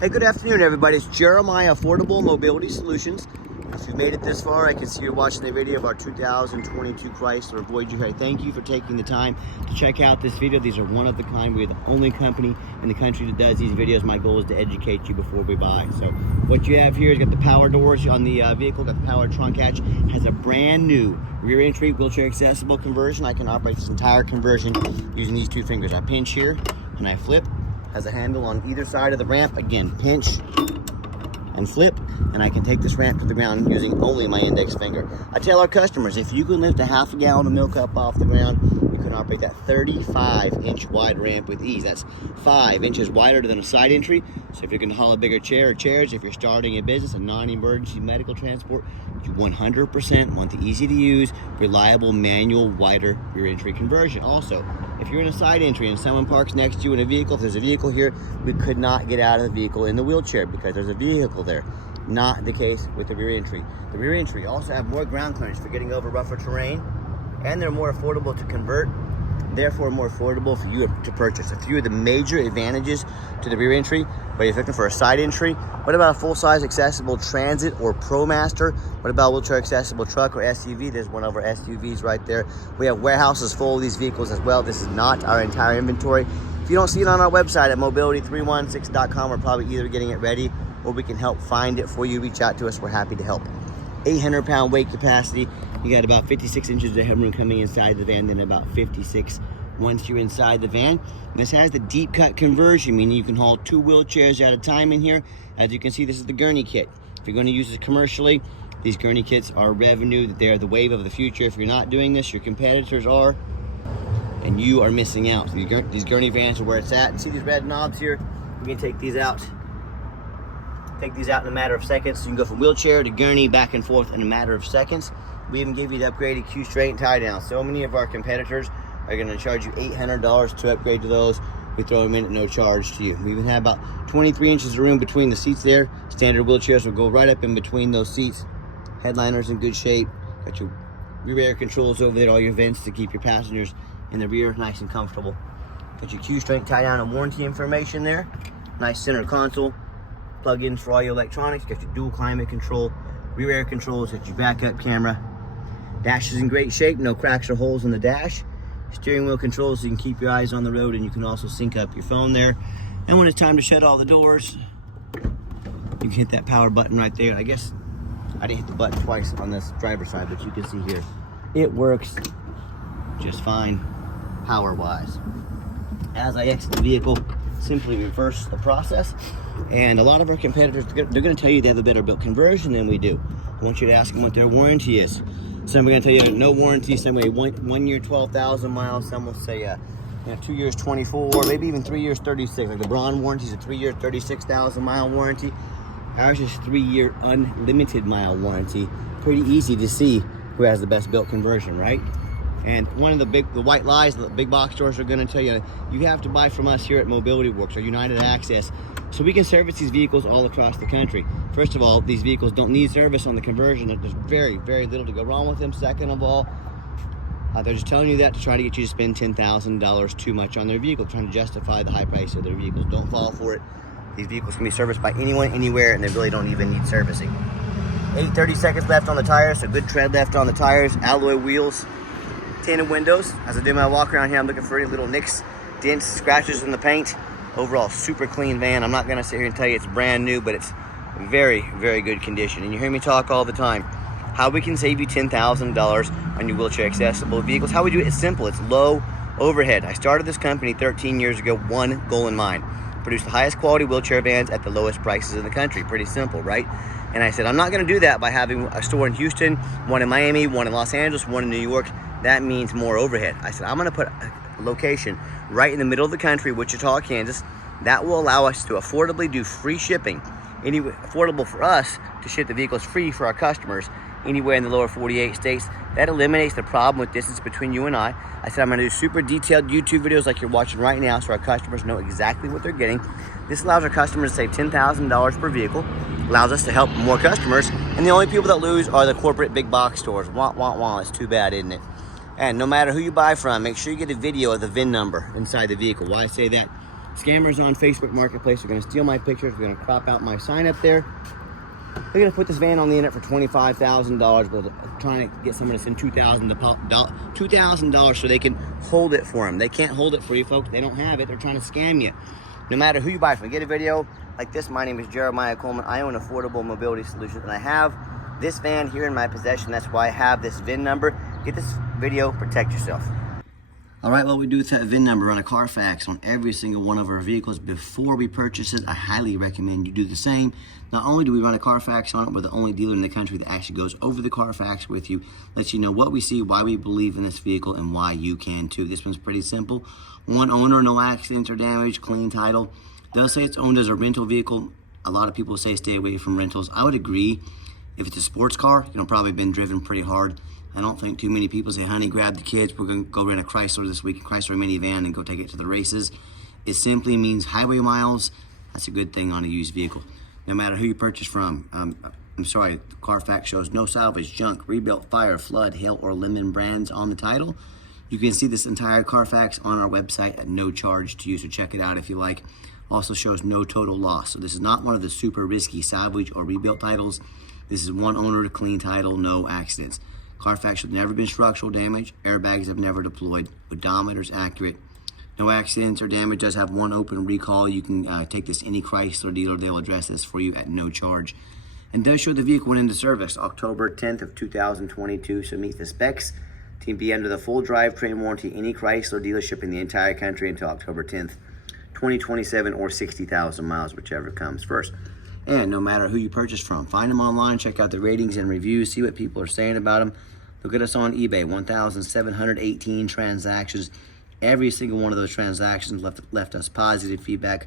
Hey, good afternoon, everybody. It's Jeremiah Affordable Mobility Solutions. If you've made it this far, I can see you're watching the video of our 2022 Chrysler Voyager. I thank you for taking the time to check out this video. These are one of the kind. We're the only company in the country that does these videos. My goal is to educate you before we buy. So what you have here is got the power doors on the vehicle, got the power trunk hatch, has a brand new rear entry wheelchair accessible conversion. I can operate this entire conversion using these two fingers. I pinch here and I flip. Has a handle on either side of the ramp. Again, pinch and flip, and I can take this ramp to the ground using only my index finger. I tell our customers, if you can lift a half a gallon of milk up off the ground, you can operate that 35-inch wide ramp with ease. That's 5 inches wider than a side entry. So if you're going to haul a bigger chair or chairs, if you're starting a business, a non-emergency medical transport, you 100% want the easy to use, reliable, manual, wider rear entry conversion. Also, if you're in a side entry and someone parks next to you in a vehicle, if there's a vehicle here, we could not get out of the vehicle in the wheelchair because there's a vehicle there. Not the case with the rear entry. The rear entry also have more ground clearance for getting over rougher terrain, and they're more affordable to convert, therefore more affordable for you to purchase. A few of the major advantages to the rear entry, but if you're looking for a side entry, what about a full-size accessible Transit or ProMaster? What about a wheelchair accessible truck or SUV? There's one of our SUVs right there. We have warehouses full of these vehicles as well. This is not our entire inventory. If you don't see it on our website at mobility316.com, we're probably either getting it ready or we can help find it for you. Reach out to us, we're happy to help. 800-pound weight capacity. You got about 56 inches of headroom coming inside the van, then about 56 once you're inside the van. This has the deep cut conversion, meaning you can haul 2 wheelchairs at a time in here. As you can see, this is the gurney kit. If you're going to use this commercially, these gurney kits are revenue. They're the wave of the future. If you're not doing this, your competitors are, and you are missing out. So these gurney vans are where it's at. And see these red knobs here? You can take these out. Take these out in a matter of seconds. So you can go from wheelchair to gurney back and forth in a matter of seconds. We even give you the upgraded Q straight tie down. So many of our competitors are going to charge you $800 to upgrade to those. We throw them in at no charge to you. We even have about 23 inches of room between the seats there. Standard wheelchairs will go right up in between those seats. Headliner's in good shape. Got your rear air controls over there, all your vents to keep your passengers in the rear nice and comfortable. Got your Q straight tie down and warranty information there. Nice center console. Plug-ins for all your electronics. Got your dual climate control, rear air controls, got your backup camera. Dash is in great shape, no cracks or holes in the dash. Steering wheel controls so you can keep your eyes on the road, and you can also sync up your phone there. And when it's time to shut all the doors, you can hit that power button right there. I guess I didn't hit the button twice on this driver's side, but you can see here, it works just fine power-wise. As I exit the vehicle, simply reverse the process. And a lot of our competitors, they're going to tell you they have a better built conversion than we do. I want you to ask them what their warranty is. Some are going to tell you no warranty, some way one year 12,000 miles, some will say 2 years 24, maybe even 3 years 36. Like the Braun warranty is a 3 year 36,000 mile warranty. Ours is 3 year unlimited mile warranty. Pretty easy to see who has the best built conversion, right? And one of the white lies the big box stores are going to tell you, you have to buy from us here at Mobility Works or United Access so we can service these vehicles all across the country. First of all, these vehicles don't need service on the conversion. There's very, very little to go wrong with them. Second of all, they're just telling you that to try to get you to spend $10,000 too much on their vehicle, trying to justify the high price of their vehicles. Don't fall for it. These vehicles can be serviced by anyone, anywhere, and they really don't even need servicing. 30 seconds left on the tires, so good tread left on the tires, alloy wheels, tinted windows. As I do my walk around here, I'm looking for any little nicks, dents, scratches in the paint. Overall, super clean van. I'm not going to sit here and tell you it's brand new, but it's very, very good condition. And you hear me talk all the time. How we can save you $10,000 on your wheelchair accessible vehicles. How we do it is simple. It's low overhead. I started this company 13 years ago, one goal in mind. Produce the highest quality wheelchair vans at the lowest prices in the country. Pretty simple, right? And I said, I'm not going to do that by having a store in Houston, one in Miami, one in Los Angeles, one in New York. That means more overhead. I said, I'm going to put a location right in the middle of the country, Wichita, Kansas. That will allow us to affordably do free shipping. Affordable for us to ship the vehicles free for our customers anywhere in the lower 48 states. That eliminates the problem with distance between you and I. I said I'm going to do super detailed YouTube videos like you're watching right now so our customers know exactly what they're getting. This allows our customers to save $10,000 per vehicle, allows us to help more customers, and the only people that lose are the corporate big box stores. Wah, wah, wah. It's too bad, isn't it? And no matter who you buy from, make sure you get a video of the VIN number inside the vehicle. Why I say that? Scammers on Facebook Marketplace are going to steal my pictures. We're going to crop out my sign up there. They're going to put this van on the internet for $25,000. We're trying to get someone to send $2,000 so they can hold it for them. They can't hold it for you folks. They don't have it. They're trying to scam you. No matter who you buy from, get a video like this. My name is Jeremiah Coleman. I own Affordable Mobility Solutions, and I have this van here in my possession. That's why I have this VIN number. Get this video, protect yourself. All right, what we do with that VIN number on a Carfax on every single one of our vehicles before we purchase it, I highly recommend you do the same. Not only do we run a Carfax on it, we're the only dealer in the country that actually goes over the Carfax with you, lets you know what we see, why we believe in this vehicle, and why you can too. This one's pretty simple. One owner, no accidents or damage, clean title. Does say it's owned as a rental vehicle. A lot of people say stay away from rentals. I would agree. If it's a sports car, probably been driven pretty hard. I don't think too many people say, honey, grab the kids, we're going to go rent a Chrysler this week, a Chrysler minivan, and go take it to the races. It simply means highway miles. That's a good thing on a used vehicle. No matter who you purchase from. I'm sorry, Carfax shows no salvage, junk, rebuilt, fire, flood, hail, or lemon brands on the title. You can see this entire Carfax on our website at no charge to you, so check it out if you like. Also shows no total loss. So this is not one of the super risky salvage or rebuilt titles. This is one owner, clean title, no accidents. Carfax has never been structural damage. Airbags have never deployed. Odometer's accurate. No accidents or damage. Does have one open recall. You can take this to any Chrysler dealer. They'll address this for you at no charge. And does show the vehicle went into service October 10th of 2022. So meet the specs. Team be under the full drivetrain warranty. Any Chrysler dealership in the entire country until October 10th, 2027, or 60,000 miles, whichever comes first. And no matter who you purchase from, find them online, check out the ratings and reviews, see what people are saying about them. Look at us on eBay, 1,718 transactions. Every single one of those transactions left us positive feedback,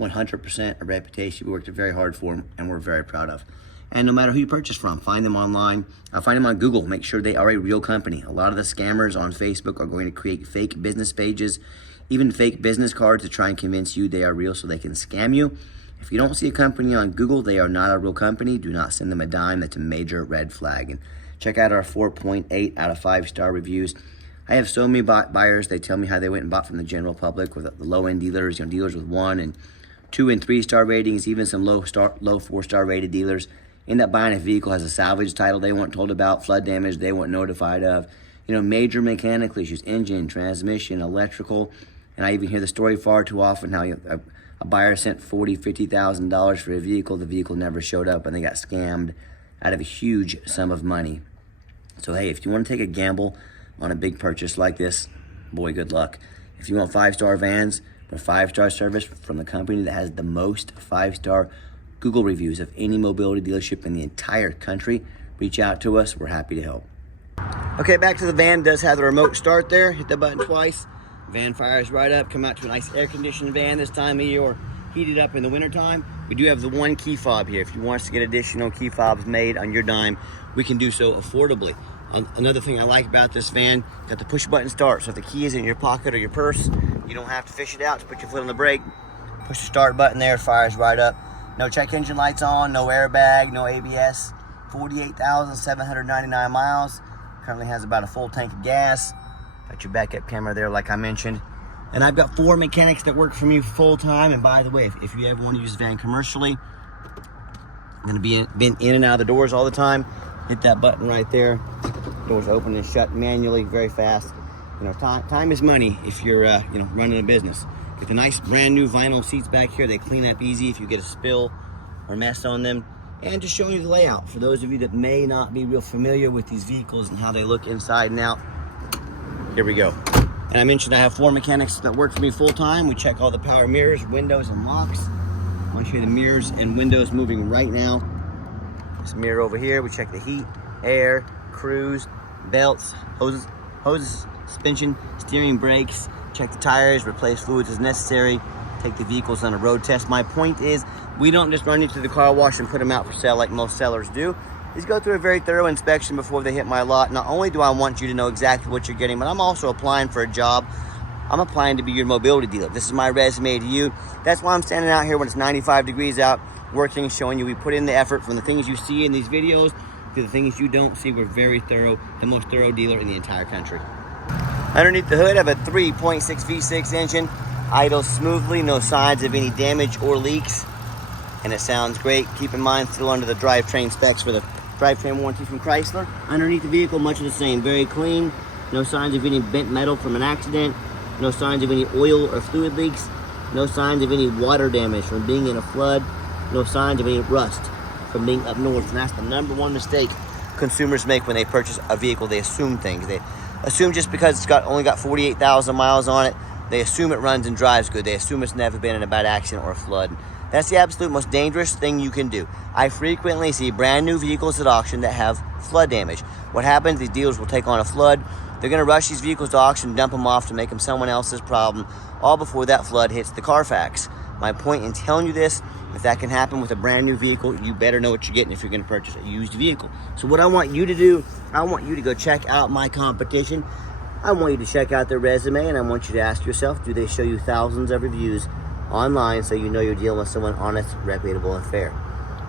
100% a reputation we worked very hard for and we're very proud of. And no matter who you purchase from, find them online. Find them on Google. Make sure they are a real company. A lot of the scammers on Facebook are going to create fake business pages, even fake business cards to try and convince you they are real so they can scam you. If you don't see a company on Google, they are not a real company. Do not send them a dime. That's a major red flag. And check out our 4.8 out of 5-star reviews. I have so many buyers. They tell me how they went and bought from the general public with the low-end dealers, dealers with 1 and 2 and 3-star ratings, even some low 4-star rated dealers. End up buying a vehicle has a salvage title they weren't told about, flood damage they weren't notified of, major mechanical issues, engine, transmission, electrical. And I even hear the story far too often how a buyer sent $40,000, $50,000 for a vehicle. The vehicle never showed up and they got scammed out of a huge sum of money. So hey, if you want to take a gamble on a big purchase like this, boy, good luck. If you want 5-star vans for 5-star service from the company that has the most 5-star Google reviews of any mobility dealership in the entire country, reach out to us. We're happy to help. Okay, back to the van. It does have the remote start there. Hit the button twice. Van fires right up. Come out to a nice air-conditioned van this time of year, or heated up in the wintertime. We do have the one key fob here. If you want us to get additional key fobs made on your dime, we can do so affordably. Another thing I like about this van, got the push button start. So if the key is in your pocket or your purse, you don't have to fish it out. Just put your foot on the brake, push the start button there, fires right up. No check engine lights on, no airbag, no ABS. 48,799 miles. Currently has about a full tank of gas. Got your backup camera there like I mentioned. And I've got 4 mechanics that work for me full time. And by the way, if you ever want to use this van commercially, I'm gonna be in and out of the doors all the time. Hit that button right there. Doors open and shut manually, very fast. Time is money if you're running a business. Get the nice brand new vinyl seats back here. They clean up easy if you get a spill or mess on them. And just showing you the layout for those of you that may not be real familiar with these vehicles and how they look inside and out. Here we go. And I mentioned I have 4 mechanics that work for me full time. We check all the power mirrors, windows, and locks. I want to show you the mirrors and windows moving right now. This mirror over here, we check the heat, air, cruise, belts, hoses, suspension, steering, brakes, check the tires, replace fluids as necessary, take the vehicles on a road test. My point is, we don't just run you to the car wash and put them out for sale like most sellers do. These go through a very thorough inspection before they hit my lot. Not only do I want you to know exactly what you're getting, but I'm also applying for a job. I'm applying to be your mobility dealer. This is my resume to you. That's why I'm standing out here when it's 95 degrees out, working, showing you we put in the effort from the things you see in these videos to the things you don't see. We're very thorough, the most thorough dealer in the entire country. Underneath the hood, I have a 3.6 V6 engine, idles smoothly, no signs of any damage or leaks, and it sounds great. Keep in mind, still under the drivetrain specs for the drivetrain warranty from Chrysler. Underneath the vehicle, much of the same, very clean, no signs of any bent metal from an accident, no signs of any oil or fluid leaks, no signs of any water damage from being in a flood, no signs of any rust from being up north. And that's the number one mistake consumers make when they purchase a vehicle. They assume things. They assume just because it's only got 48,000 miles on it, they assume it runs and drives good. They assume it's never been in a bad accident or a flood. That's the absolute most dangerous thing you can do. I frequently see brand new vehicles at auction that have flood damage. What happens, these dealers will take on a flood. They're gonna rush these vehicles to auction, dump them off to make them someone else's problem, all before that flood hits the Carfax. My point in telling you this, if that can happen with a brand new vehicle, you better know what you're getting if you're gonna purchase a used vehicle. So what I want you to do, I want you to go check out my competition. I want you to check out their resume, and I want you to ask yourself, do they show you thousands of reviews online so you know you're dealing with someone honest, reputable, and fair?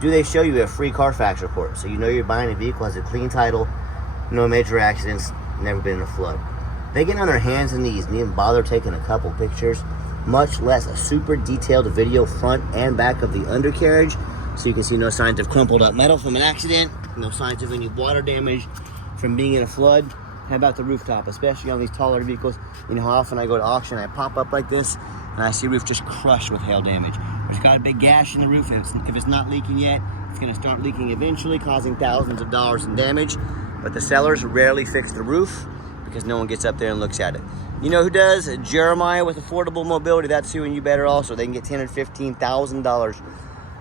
Do they show you a free Carfax report so you know you're buying a vehicle, has a clean title, no major accidents, never been in a flood? They get on their hands and knees and even bother taking a couple pictures, much less a super detailed video front and back of the undercarriage so you can see no signs of crumpled up metal from an accident, no signs of any water damage from being in a flood. How about the rooftop, especially on these taller vehicles? You know how often I go to auction, I pop up like this, and I see roof just crushed with hail damage. It's got a big gash in the roof. If it's not leaking yet, it's gonna start leaking eventually, causing thousands of dollars in damage. But the sellers rarely fix the roof because no one gets up there and looks at it. You know who does? Jeremiah with Affordable Mobility. That's who, and you better also. They can get $10,000 or $15,000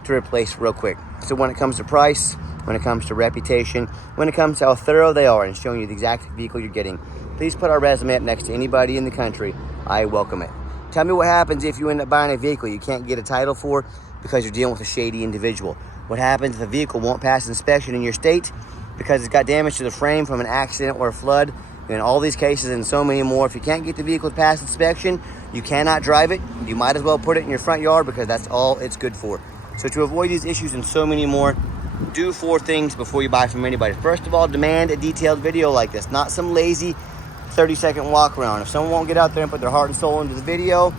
to replace real quick. So when it comes to price, when it comes to reputation, when it comes to how thorough they are in showing you the exact vehicle you're getting, please put our resume up next to anybody in the country. I welcome it. Tell me what happens if you end up buying a vehicle you can't get a title for because you're dealing with a shady individual. What happens if a vehicle won't pass inspection in your state because it's got damage to the frame from an accident or a flood? In all these cases and so many more, if you can't get the vehicle to pass inspection, you cannot drive it. You might as well put it in your front yard because that's all it's good for. So to avoid these issues and so many more, do 4 things before you buy from anybody. First of all, demand a detailed video like this, not some lazy 30-second walk around. If someone won't get out there and put their heart and soul into the video,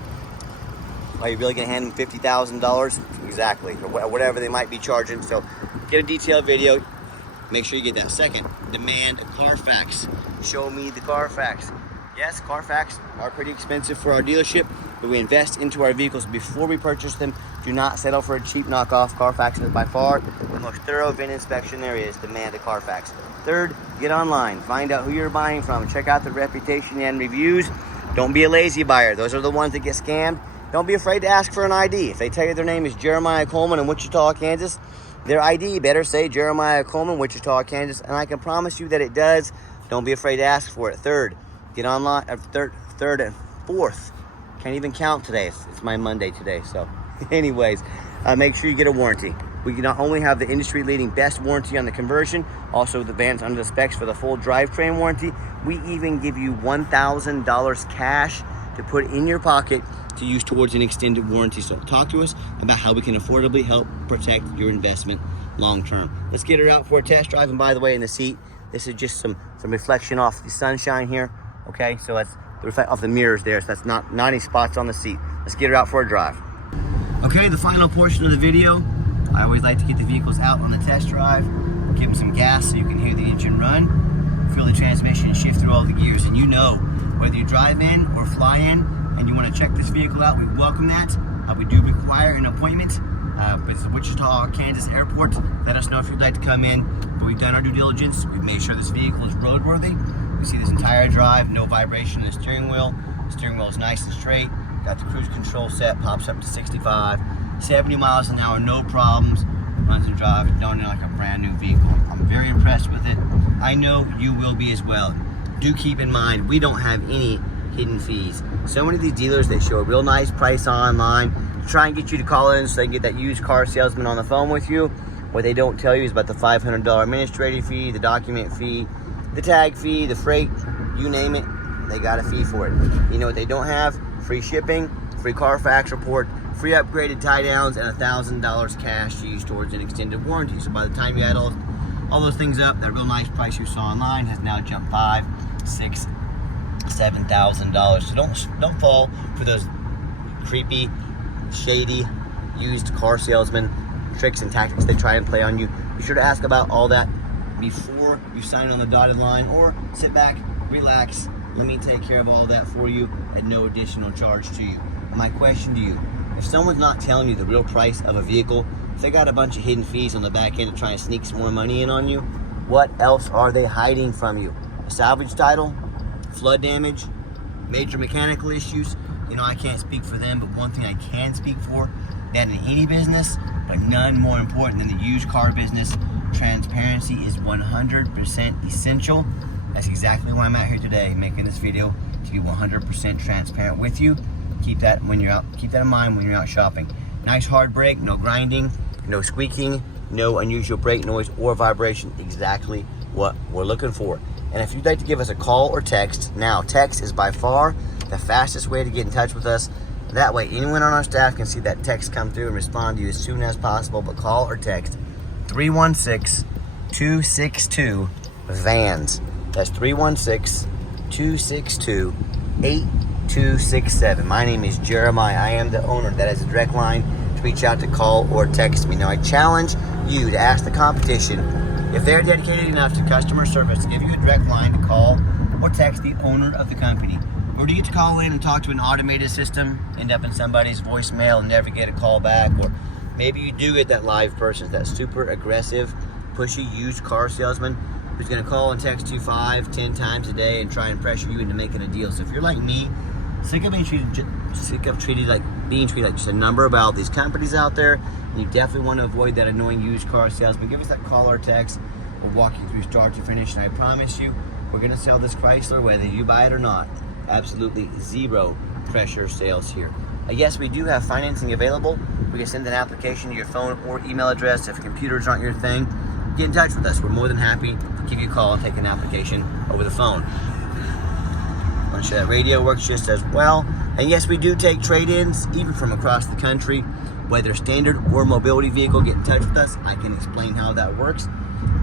are you really gonna hand them $50,000? Exactly, or whatever they might be charging. So get a detailed video. Make sure you get that. Second, demand a Carfax. Show me the Carfax. Yes, Carfax are pretty expensive for our dealership, but we invest into our vehicles before we purchase them. Do not settle for a cheap knockoff. Carfax is by far the most thorough VIN inspection there is. Demand a Carfax. Third, get online. Find out who you're buying from. Check out the reputation and reviews. Don't be a lazy buyer. Those are the ones that get scammed. Don't be afraid to ask for an ID. If they tell you their name is Jeremiah Coleman in Wichita, Kansas, their ID better say Jeremiah Coleman, Wichita, Kansas, and I can promise you that it does. Don't be afraid to ask for it. Third, get online. Third and fourth. Can't even count today. It's my Monday today. So, anyways, make sure you get a warranty. We not only have the industry-leading best warranty on the conversion, also the van's under the specs for the full drivetrain warranty. We even give you $1,000 cash to put in your pocket to use towards an extended warranty. So talk to us about how we can affordably help protect your investment long term. Let's get her out for a test drive. And by the way, in the seat, this is just some reflection off the sunshine here. Okay, so that's the reflect off the mirrors there. So that's not any spots on the seat. Let's get her out for a drive. Okay, the final portion of the video. I always like to get the vehicles out on the test drive, give them some gas so you can hear the engine run, feel the transmission, and shift through all the gears. And you know, whether you drive in or fly in and you want to check this vehicle out, we welcome that. We do require an appointment. It's the Wichita, Kansas airport. Let us know if you'd like to come in. But we've done our due diligence. We've made sure this vehicle is roadworthy. You see this entire drive, no vibration in the steering wheel. The steering wheel is nice and straight. Got the cruise control set, pops up to 65. 70 miles an hour, no problems. Runs and drives, done like a brand new vehicle. I'm very impressed with it. I know you will be as well. Do keep in mind, we don't have any hidden fees. So many of these dealers, they show a real nice price online to try and get you to call in so they can get that used car salesman on the phone with you. What they don't tell you is about the $500 administrative fee, the document fee, the tag fee, the freight, you name it, they got a fee for it. You know what they don't have? Free shipping, free Carfax report, free upgraded tie downs, and $1,000 cash to use towards an extended warranty. So by the time you add all those things up, that real nice price you saw online has now jumped $5,000, $6,000, $7,000. So don't fall for those creepy, shady, used car salesman tricks and tactics they try and play on you. Be sure to ask about all that before you sign on the dotted line, or sit back, relax, let me take care of all that for you at no additional charge to you. My question to you, if someone's not telling you the real price of a vehicle, if they got a bunch of hidden fees on the back end to try and sneak some more money in on you, what else are they hiding from you? A salvage title, flood damage, major mechanical issues? You know, I can't speak for them, but one thing I can speak for, that in any business, but none more important than the used car business, transparency is 100% essential. That's exactly why I'm out here today, making this video, to be 100% transparent with you. Keep that in mind when you're out shopping. Nice hard brake, no grinding, no squeaking, no unusual brake noise or vibration. Exactly what we're looking for. And if you'd like to give us a call or text, now text is by far the fastest way to get in touch with us. That way anyone on our staff can see that text come through and respond to you as soon as possible. But call or text 316-262-VANS. That's 316-262-8267. My name is Jeremiah. I am the owner. That is a direct line to reach out to, call, or text me. Now, I challenge you to ask the competition if they're dedicated enough to customer service to give you a direct line to call or text the owner of the company. Or do you get to call in and talk to an automated system, end up in somebody's voicemail and never get a call back? Or maybe you do get that live person, that super aggressive, pushy used car salesman who's going to call and text you 5-10 times a day and try and pressure you into making a deal. So if you're like me, sick of being treated like just a number of all these companies out there, and you definitely want to avoid that annoying used car salesman, give us that call or text. We'll walk you through start to finish, and I promise you, we're going to sell this Chrysler whether you buy it or not. Absolutely zero pressure sales here. Yes, we do have financing available. We can send an application to your phone or email address. If computers aren't your thing, get in touch with us. We're more than happy to give you a call and take an application over the phone. I want to show that radio works just as well. And yes, we do take trade-ins, even from across the country. Whether standard or mobility vehicle, get in touch with us. I can explain how that works.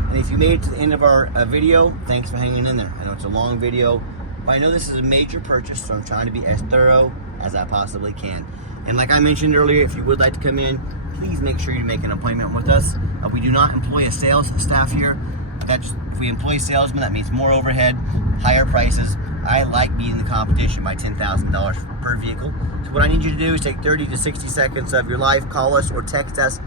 And if you made it to the end of our video, thanks for hanging in there. I know it's a long video, but I know this is a major purchase, so I'm trying to be as thorough as I possibly can. And like I mentioned earlier, if you would like to come in, please make sure you make an appointment with us. We do not employ a sales staff here. If we employ salesmen, that means more overhead, higher prices. I like beating the competition by $10,000 per vehicle. So what I need you to do is take 30 to 60 seconds of your life, call us or text us.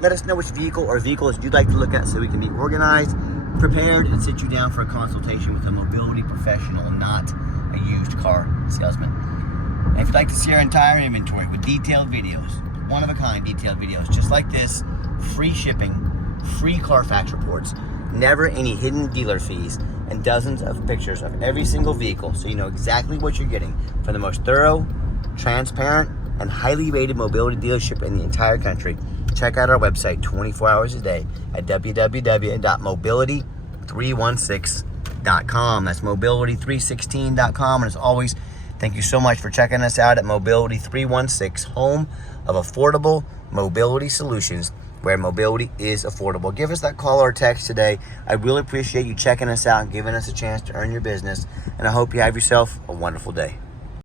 Let us know which vehicle or vehicles you'd like to look at so we can be organized, prepared, and sit you down for a consultation with a mobility professional, not a used car salesman. And if you'd like to see our entire inventory with detailed videos, one-of-a-kind detailed videos just like this, free shipping, free Carfax reports, never any hidden dealer fees, and dozens of pictures of every single vehicle so you know exactly what you're getting from the most thorough, transparent, and highly rated mobility dealership in the entire country, check out our website 24 hours a day at www.mobility316.com. That's mobility316.com. And as always, thank you so much for checking us out at Mobility 316, home of affordable mobility solutions, where mobility is affordable. Give us that call or text today. I really appreciate you checking us out and giving us a chance to earn your business. And I hope you have yourself a wonderful day.